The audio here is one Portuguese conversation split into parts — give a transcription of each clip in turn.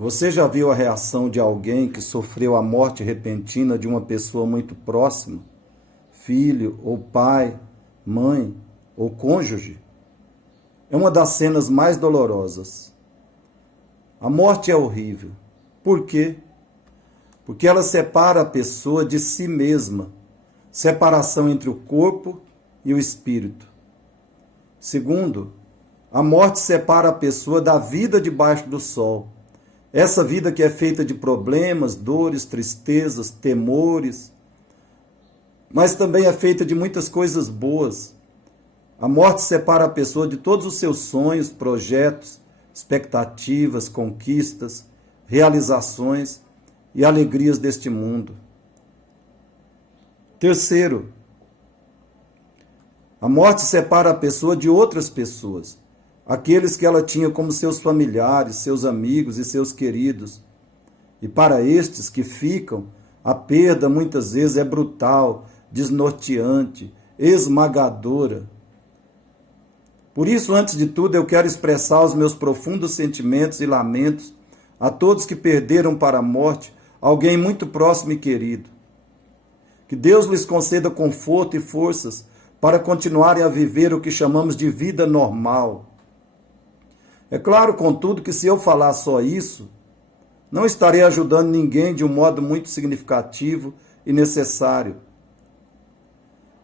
Você já viu a reação de alguém que sofreu a morte repentina de uma pessoa muito próxima? Filho, ou pai, mãe, ou cônjuge? É uma das cenas mais dolorosas. A morte é horrível. Por quê? Porque ela separa a pessoa de si mesma. Separação entre o corpo e o espírito. Segundo, a morte separa a pessoa da vida debaixo do sol. Essa vida que é feita de problemas, dores, tristezas, temores, mas também é feita de muitas coisas boas. A morte separa a pessoa de todos os seus sonhos, projetos, expectativas, conquistas, realizações e alegrias deste mundo. Terceiro, a morte separa a pessoa de outras pessoas, aqueles que ela tinha como seus familiares, seus amigos e seus queridos. E para estes que ficam, a perda muitas vezes é brutal, desnorteante, esmagadora. Por isso, antes de tudo, eu quero expressar os meus profundos sentimentos e lamentos a todos que perderam para a morte alguém muito próximo e querido. Que Deus lhes conceda conforto e forças para continuarem a viver o que chamamos de vida normal. É claro, contudo, que se eu falar só isso, não estarei ajudando ninguém de um modo muito significativo e necessário.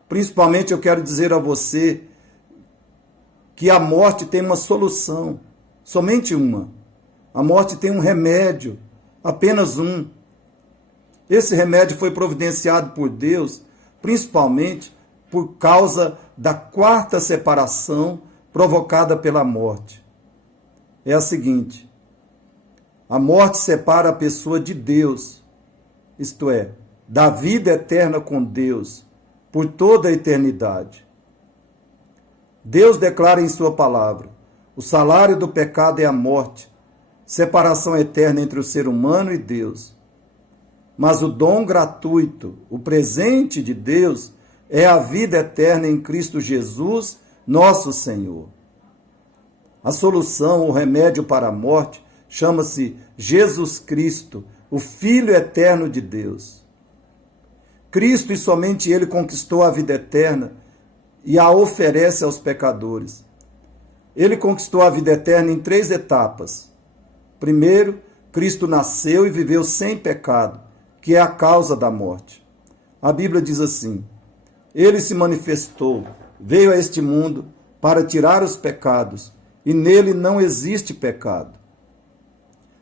Principalmente eu quero dizer a você que a morte tem uma solução, somente uma. A morte tem um remédio, apenas um. Esse remédio foi providenciado por Deus, principalmente por causa da quarta separação provocada pela morte. É a seguinte: a morte separa a pessoa de Deus, isto é, da vida eterna com Deus, por toda a eternidade. Deus declara em sua palavra: o salário do pecado é a morte, separação eterna entre o ser humano e Deus. Mas o dom gratuito, o presente de Deus, é a vida eterna em Cristo Jesus, nosso Senhor. A solução, o remédio para a morte, chama-se Jesus Cristo, o Filho eterno de Deus. Cristo e somente Ele conquistou a vida eterna e a oferece aos pecadores. Ele conquistou a vida eterna em 3 etapas. Primeiro, Cristo nasceu e viveu sem pecado, que é a causa da morte. A Bíblia diz assim: Ele se manifestou, veio a este mundo para tirar os pecados, e nele não existe pecado.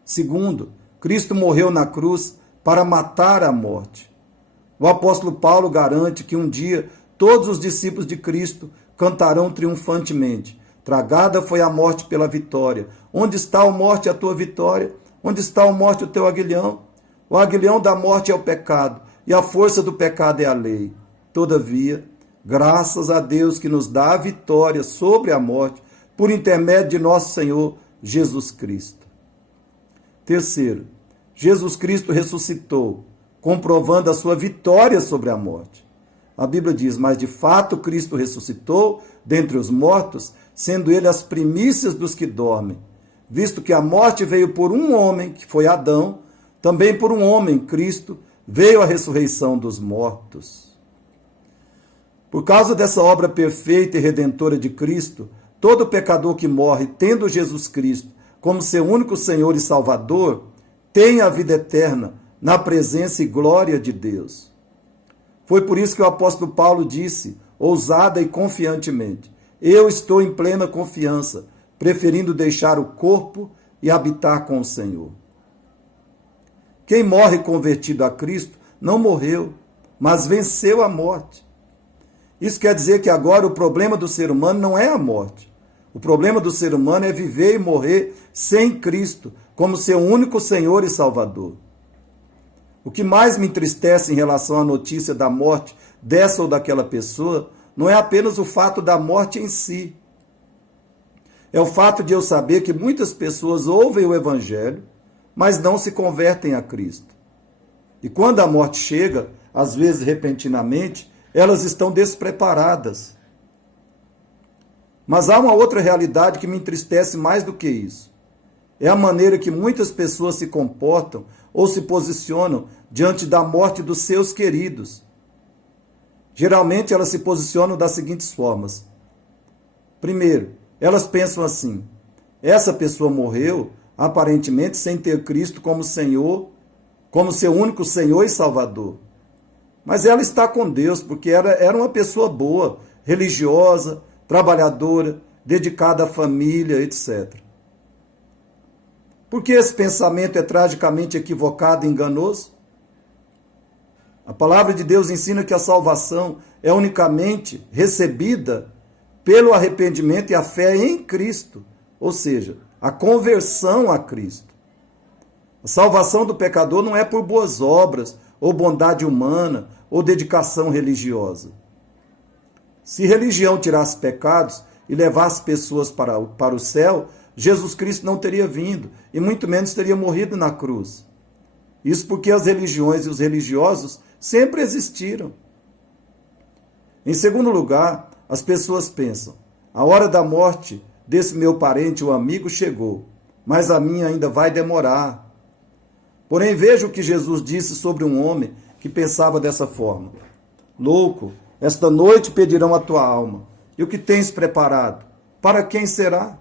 Segundo, Cristo morreu na cruz para matar a morte. O apóstolo Paulo garante que um dia todos os discípulos de Cristo cantarão triunfantemente: tragada foi a morte pela vitória. Onde está, a morte, a tua vitória? Onde está, a morte, o teu aguilhão? O aguilhão da morte é o pecado, e a força do pecado é a lei. Todavia, graças a Deus que nos dá a vitória sobre a morte, por intermédio de nosso Senhor Jesus Cristo. Terceiro, Jesus Cristo ressuscitou, comprovando a sua vitória sobre a morte. A Bíblia diz: mas de fato Cristo ressuscitou dentre os mortos, sendo ele as primícias dos que dormem. Visto que a morte veio por um homem, que foi Adão, também por um homem, Cristo, veio a ressurreição dos mortos. Por causa dessa obra perfeita e redentora de Cristo, todo pecador que morre tendo Jesus Cristo como seu único Senhor e Salvador, tem a vida eterna na presença e glória de Deus. Foi por isso que o apóstolo Paulo disse, ousada e confiantemente: eu estou em plena confiança, preferindo deixar o corpo e habitar com o Senhor. Quem morre convertido a Cristo não morreu, mas venceu a morte. Isso quer dizer que agora o problema do ser humano não é a morte. O problema do ser humano é viver e morrer sem Cristo, como seu único Senhor e Salvador. O que mais me entristece em relação à notícia da morte dessa ou daquela pessoa não é apenas o fato da morte em si. É o fato de eu saber que muitas pessoas ouvem o Evangelho, mas não se convertem a Cristo. E quando a morte chega, às vezes repentinamente, elas estão despreparadas. Mas há uma outra realidade que me entristece mais do que isso. é a maneira que muitas pessoas se comportam ou se posicionam diante da morte dos seus queridos. Geralmente elas se posicionam das seguintes formas. Primeiro, elas pensam assim: essa pessoa morreu aparentemente sem ter Cristo como Senhor, como seu único Senhor e Salvador. Mas ela está com Deus porque era uma pessoa boa, religiosa, trabalhadora, dedicada à família, etc. Por que esse pensamento é tragicamente equivocado e enganoso? A palavra de Deus ensina que a salvação é unicamente recebida pelo arrependimento e a fé em Cristo, ou seja, a conversão a Cristo. A salvação do pecador não é por boas obras, ou bondade humana, ou dedicação religiosa. Se religião tirasse pecados e levasse pessoas para o céu, Jesus Cristo não teria vindo, e muito menos teria morrido na cruz. Isso porque as religiões e os religiosos sempre existiram. Em segundo lugar, as pessoas pensam: a hora da morte desse meu parente ou amigo chegou, mas a minha ainda vai demorar. Porém, veja o que Jesus disse sobre um homem que pensava dessa forma: louco, esta noite pedirão a tua alma, e o que tens preparado? Para quem será?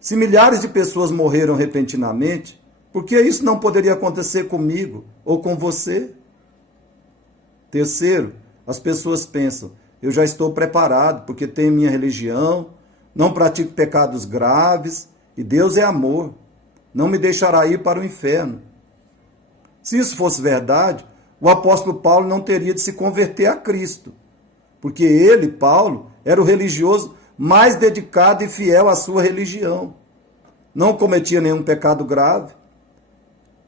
Se milhares de pessoas morreram repentinamente, por que isso não poderia acontecer comigo ou com você? Terceiro, as pessoas pensam: eu já estou preparado porque tenho minha religião, não pratico pecados graves e Deus é amor, não me deixará ir para o inferno. Se isso fosse verdade, o apóstolo Paulo não teria de se converter a Cristo, porque ele, Paulo, era o religioso mais dedicado e fiel à sua religião. Não cometia nenhum pecado grave.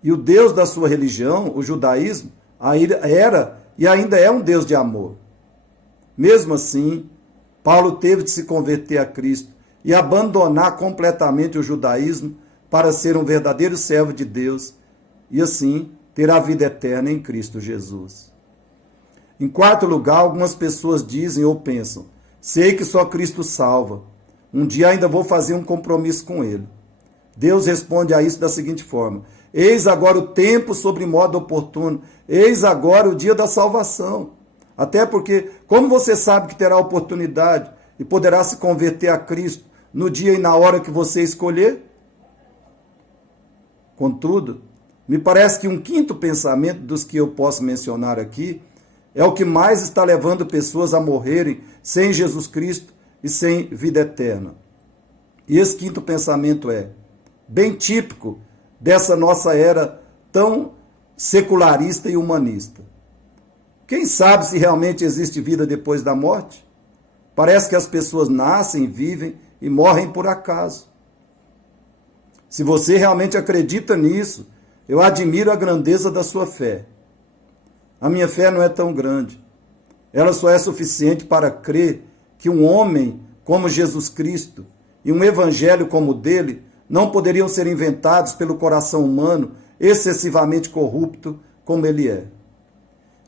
E o Deus da sua religião, o judaísmo, era e ainda é um Deus de amor. Mesmo assim, Paulo teve de se converter a Cristo e abandonar completamente o judaísmo para ser um verdadeiro servo de Deus e assim ter a vida eterna em Cristo Jesus. Em quarto lugar, algumas pessoas dizem ou pensam: sei que só Cristo salva. Um dia ainda vou fazer um compromisso com Ele. Deus responde a isso da seguinte forma: eis agora o tempo sobre modo oportuno, eis agora o dia da salvação. Até porque, como você sabe que terá oportunidade e poderá se converter a Cristo no dia e na hora que você escolher? Contudo, me parece que um quinto pensamento dos que eu posso mencionar aqui é o que mais está levando pessoas a morrerem sem Jesus Cristo e sem vida eterna. E esse quinto pensamento é bem típico dessa nossa era tão secularista e humanista. Quem sabe se realmente existe vida depois da morte? Parece que as pessoas nascem, vivem e morrem por acaso. Se você realmente acredita nisso, eu admiro a grandeza da sua fé. A minha fé não é tão grande. Ela só é suficiente para crer que um homem como Jesus Cristo e um evangelho como o dele não poderiam ser inventados pelo coração humano excessivamente corrupto como ele é.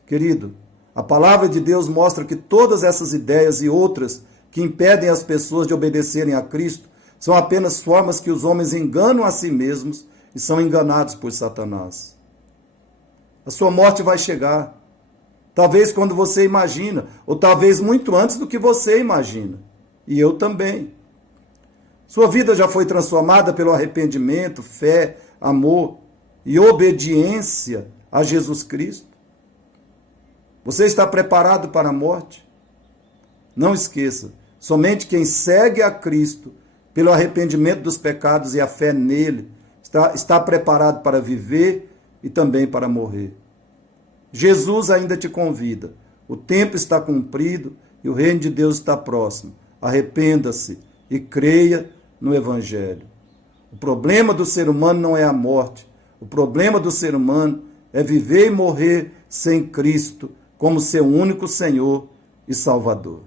Querido, a palavra de Deus mostra que todas essas ideias e outras que impedem as pessoas de obedecerem a Cristo são apenas formas que os homens enganam a si mesmos e são enganados por Satanás. A sua morte vai chegar, talvez quando você imagina, ou talvez muito antes do que você imagina, e eu também. Sua vida já foi transformada pelo arrependimento, fé, amor e obediência a Jesus Cristo? Você está preparado para a morte? Não esqueça, somente quem segue a Cristo pelo arrependimento dos pecados e a fé nele está preparado para viver e também para morrer. Jesus ainda te convida. O tempo está cumprido e o reino de Deus está próximo. Arrependa-se e creia no Evangelho. O problema do ser humano não é a morte. O problema do ser humano é viver e morrer sem Cristo como seu único Senhor e Salvador.